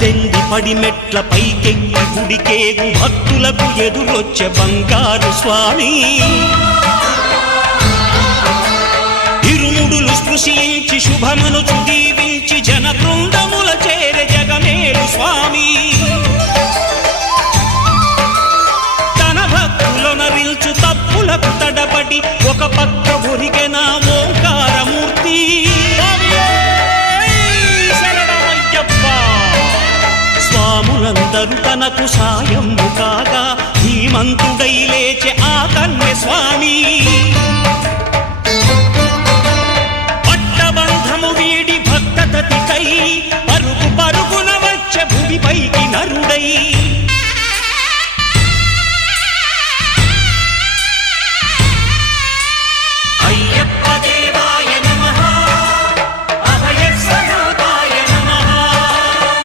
18 పడిమెట్ల పైకెక్కి గుడికేగు భక్తులకు ఎదురొచ్చే బంగారు స్వామి ఇరుముడులు స్పృశించి శుభమనుచు దీవించి జన బృందముల చేరే జగమేలు స్వామి తన భక్తులొనరిల్చు తప్పులకు తడబడి ఒక పక్క ఒరిగెన ఓంకారమూర్తి స్వాములందరూ తనకు సాయము కాగా ధీమంతుడై లేచే ఆ కన్య స్వామి పట్టబంధము వీడి భక్తతతికై